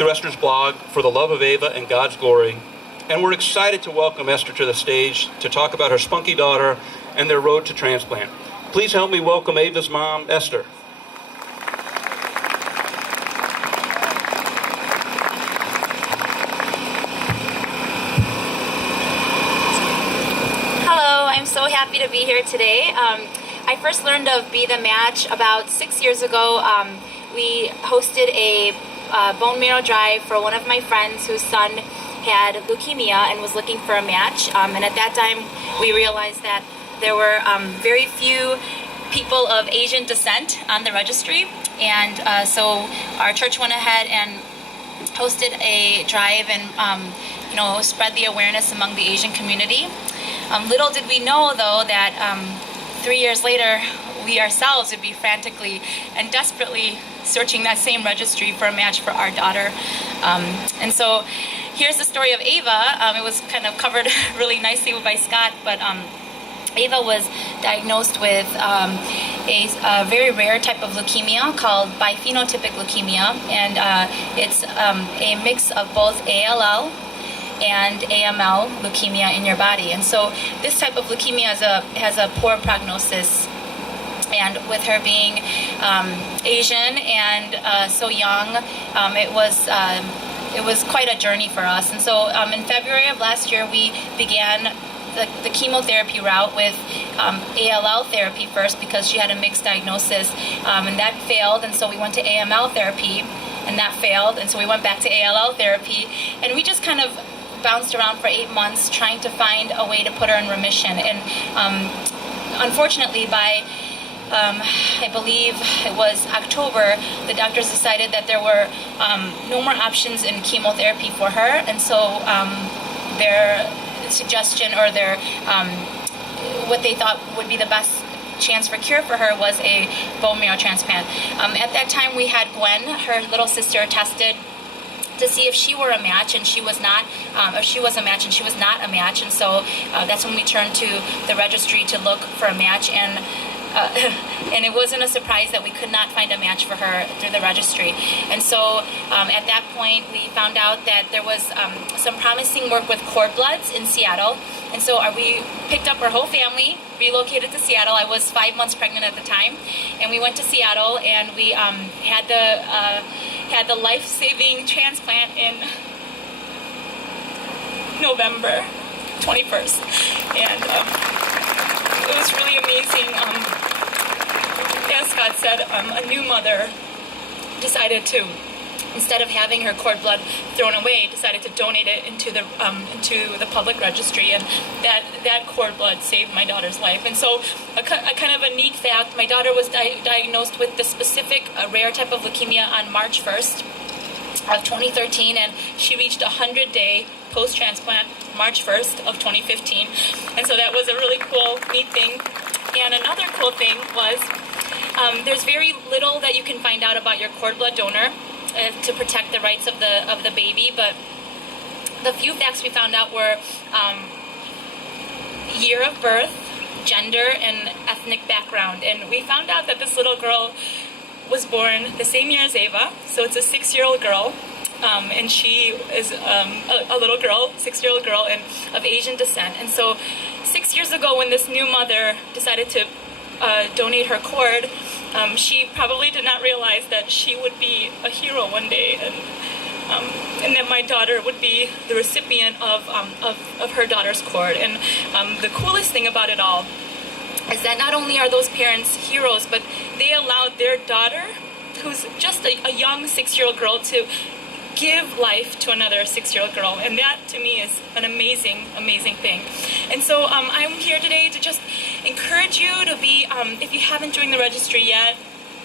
through Esther's blog, For the Love of Ava and God's Glory. And we're excited to welcome Esther to the stage to talk about her spunky daughter and their road to transplant. Please help me welcome Ava's mom, Esther. Hello, I'm so happy to be here today. I first learned of BeTheMatch about 6 years ago. We hosted a bone marrow drive for one of my friends whose son had leukemia and was looking for a match. And at that time, we realized that there were very few people of Asian descent on the registry. And so our church went ahead and hosted a drive and spread the awareness among the Asian community. Little did we know, though, that 3 years later, we ourselves would be frantically and desperately searching that same registry for a match for our daughter. And so here's the story of Ava. It was kind of covered really nicely by Scott, but Ava was diagnosed with a very rare type of leukemia called biphenotypic leukemia, and it's a mix of both ALL and AML leukemia in your body. And so this type of leukemia has a poor prognosis. And with her being Asian and so young, it was quite a journey for us. And so in February of last year, we began the chemotherapy route with ALL therapy first because she had a mixed diagnosis, and that failed. And so we went to AML therapy, and that failed. And so we went back to ALL therapy, and we just kind of bounced around for 8 months trying to find a way to put her in remission. And unfortunately, by I believe it was October, the doctors decided that there were no more options in chemotherapy for her, and so their suggestion or their what they thought would be the best chance for cure for her was a bone marrow transplant. At that time, we had Gwen, her little sister, tested to see if she were a match, and she was not, or she was a match and she was not a match, and so that's when we turned to the registry to look for a match, and it wasn't a surprise that we could not find a match for her through the registry. And so at that point, we found out that there was some promising work with cord bloods in Seattle. And so we picked up our whole family, relocated to Seattle. I was 5 months pregnant at the time. And we went to Seattle, and we had the life-saving transplant in November 21st. And it was really amazing. As Scott said, a new mother decided to, instead of having her cord blood thrown away, decided to donate it into the public registry, and that cord blood saved my daughter's life. And so, a kind of a neat fact: my daughter was diagnosed with the specific rare type of leukemia on March 1st of 2013, and she reached 100-day post-transplant March 1st of 2015. And so that was a really cool, neat thing. And another cool thing was there's very little that you can find out about your cord blood donor to protect the rights of the baby, but the few facts we found out were year of birth, gender, and ethnic background. And we found out that this little girl was born the same year as Ava, so it's a 6-year-old girl. And she is a little girl, 6-year-old girl, and of Asian descent. And so 6 years ago, when this new mother decided to donate her cord, she probably did not realize that she would be a hero one day, and that my daughter would be the recipient of her daughter's cord. And the coolest thing about it all is that not only are those parents heroes, but they allowed their daughter, who's just a young 6-year-old girl, to give life to another 6-year-old girl. And that, to me, is an amazing, amazing thing. And so I'm here today to just encourage you to be, if you haven't joined the registry yet,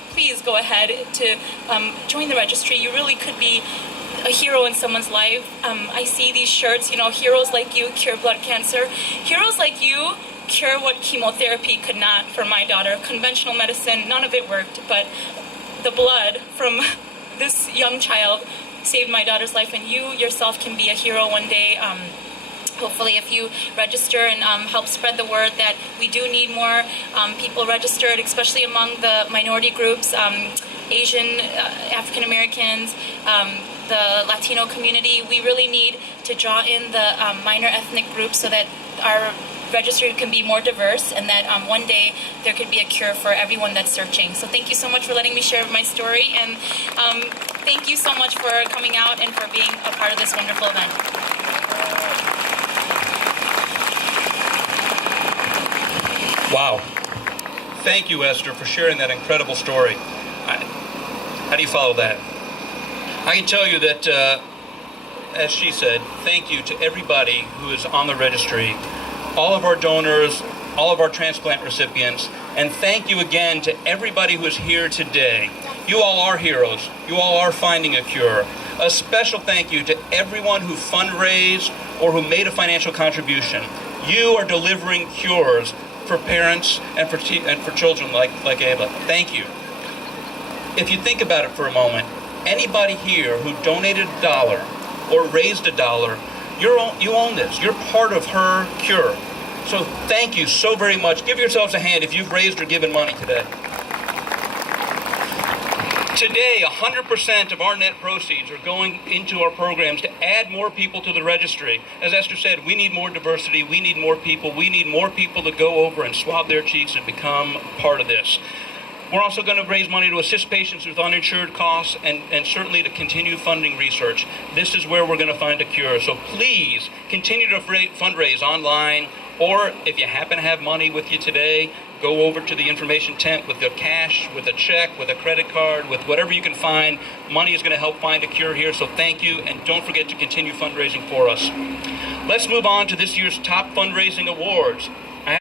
please go ahead to join the registry. You really could be a hero in someone's life. I see these shirts, heroes like you cure blood cancer. Heroes like you cure what chemotherapy could not for my daughter. Conventional medicine, none of it worked, but the blood from this young child saved my daughter's life, and you yourself can be a hero one day. Hopefully, if you register and help spread the word that we do need more people registered, especially among the minority groups, Asian, African Americans, the Latino community. We really need to draw in the minor ethnic groups so that our registry can be more diverse, and that one day there could be a cure for everyone that's searching. So thank you so much for letting me share my story, and thank you so much for coming out and for being a part of this wonderful event. Wow. Thank you, Esther, for sharing that incredible story. How do you follow that? I can tell you that, as she said, thank you to everybody who is on the registry, all of our donors, all of our transplant recipients, and thank you again to everybody who is here today. You all are heroes. You all are finding a cure. A special thank you to everyone who fundraised or who made a financial contribution. You are delivering cures for parents and for children like Ava. Thank you. If you think about it for a moment, anybody here who donated $1 or raised $1, you own this. You're part of her cure. So thank you so very much. Give yourselves a hand if you've raised or given money today. Today, 100% of our net proceeds are going into our programs to add more people to the registry. As Esther said, we need more diversity, we need more people, we need more people to go over and swab their cheeks and become part of this. We're also going to raise money to assist patients with uninsured costs and certainly to continue funding research. This is where we're going to find a cure. So please continue to fundraise online, or if you happen to have money with you today, go over to the information tent with the cash, with a check, with a credit card, with whatever you can find. Money is going to help find a cure here, so thank you, and don't forget to continue fundraising for us. Let's move on to this year's top fundraising awards.